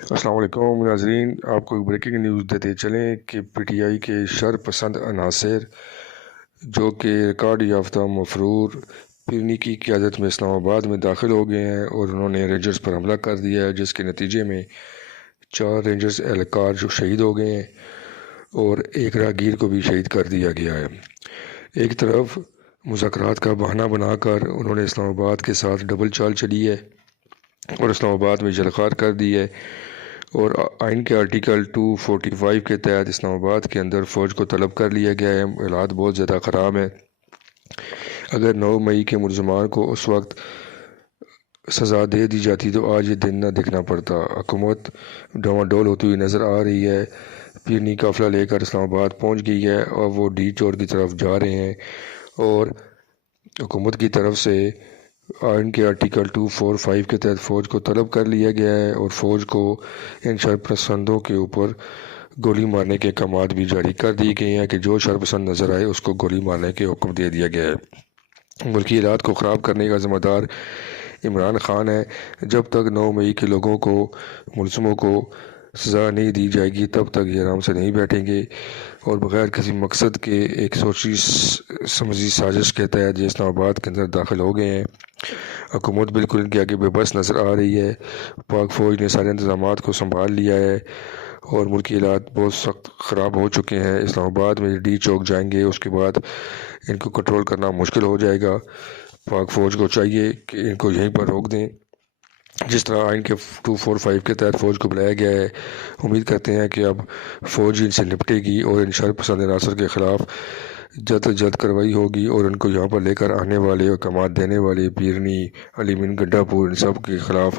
السلام علیکم ناظرین، آپ کو ایک بریکنگ نیوز دیتے چلیں کہ پی ٹی آئی کے شر پسند عناصر جو کہ ریکارڈ یافتہ مفرور پیرنی کی قیادت میں اسلام آباد میں داخل ہو گئے ہیں اور انہوں نے رینجرز پر حملہ کر دیا ہے، جس کے نتیجے میں 4 رینجرز اہلکار جو شہید ہو گئے ہیں اور ایک راہگیر کو بھی شہید کر دیا گیا ہے۔ ایک طرف مذاکرات کا بہانہ بنا کر انہوں نے اسلام آباد کے ساتھ ڈبل چال چلی ہے اور اسلام آباد میں جلخار کر دی ہے، اور آئین کے آرٹیکل 245 کے تحت اسلام آباد کے اندر فوج کو طلب کر لیا گیا ہے۔ حالات بہت زیادہ خراب ہیں۔ اگر 9 مئی کے ملزمان کو اس وقت سزا دے دی جاتی تو آج یہ دن نہ دیکھنا پڑتا۔ حکومت ڈاواڈول ہوتی ہوئی نظر آ رہی ہے۔ پیرنی قافلہ لے کر اسلام آباد پہنچ گئی ہے اور وہ ڈی چور کی طرف جا رہے ہیں، اور حکومت کی طرف سے آئین کے آرٹیکل 245 کے تحت فوج کو طلب کر لیا گیا ہے، اور فوج کو ان شرپسندوں کے اوپر گولی مارنے کے احکامات بھی جاری کر دیے گئے ہیں کہ جو شرپسند نظر آئے اس کو گولی مارنے کے حکم دے دیا گیا ہے۔ ملکی حالات کو خراب کرنے کا ذمہ دار عمران خان ہے۔ جب تک 9 مئی کے لوگوں کو، ملزموں کو سزا نہیں دی جائے گی تب تک یہ آرام سے نہیں بیٹھیں گے، اور بغیر کسی مقصد کے ایک سوچی سمجھی سازش کے تحت یہ اسلام آباد کے اندر داخل ہو گئے ہیں۔ حکومت بالکل ان کے آگے بے بس نظر آ رہی ہے۔ پاک فوج نے سارے انتظامات کو سنبھال لیا ہے اور ملکی حالات بہت سخت خراب ہو چکے ہیں۔ اسلام آباد میں ڈی چوک جائیں گے، اس کے بعد ان کو کنٹرول کرنا مشکل ہو جائے گا۔ پاک فوج کو چاہیے کہ ان کو یہیں پر روک دیں، جس طرح آئین کے 245 کے تحت فوج کو بلایا گیا ہے۔ امید کرتے ہیں کہ اب فوج ان سے نپٹے گی اور ان شر پسند عناصر کے خلاف جلد از جلد کارروائی ہوگی، اور ان کو یہاں پر لے کر آنے والے احکامات دینے والے پیرنی، علی مین گڈھا پور، ان سب کے خلاف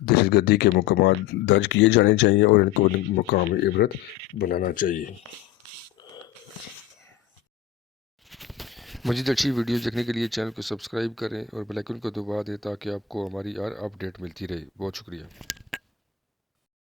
دہشت گردی کے مقامات درج کیے جانے چاہیے اور ان کو مقام عبرت بنانا چاہیے۔ مزید اچھی ویڈیوز دیکھنے کے لیے چینل کو سبسکرائب کریں اور بیل آئیکن کو دبا دیں تاکہ آپ کو ہماری ہر اپ ڈیٹ ملتی رہے۔ بہت شکریہ۔